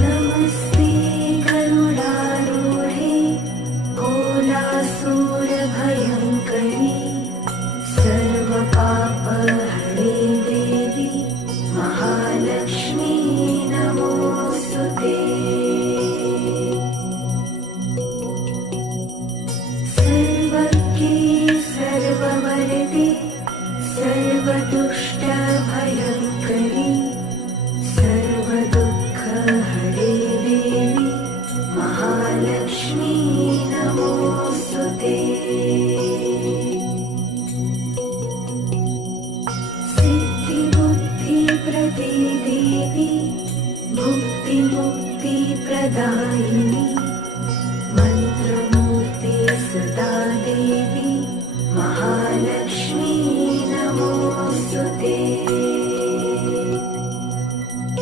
नमस्ते गरुडारूढे कोलासूरभयङ्करी सर्वपापहरे देवी महालक्ष्मी नमोऽस्तुते। सर्वज्ञे सर्ववरदे सर्वदुष्टभयङ्करी सर्वदुःखहरे देवी महालक्ष्मी नमोऽस्तुते। सिद्धिबुद्धिप्रदे देवी भुक्तिमुक्तिप्रदायिनी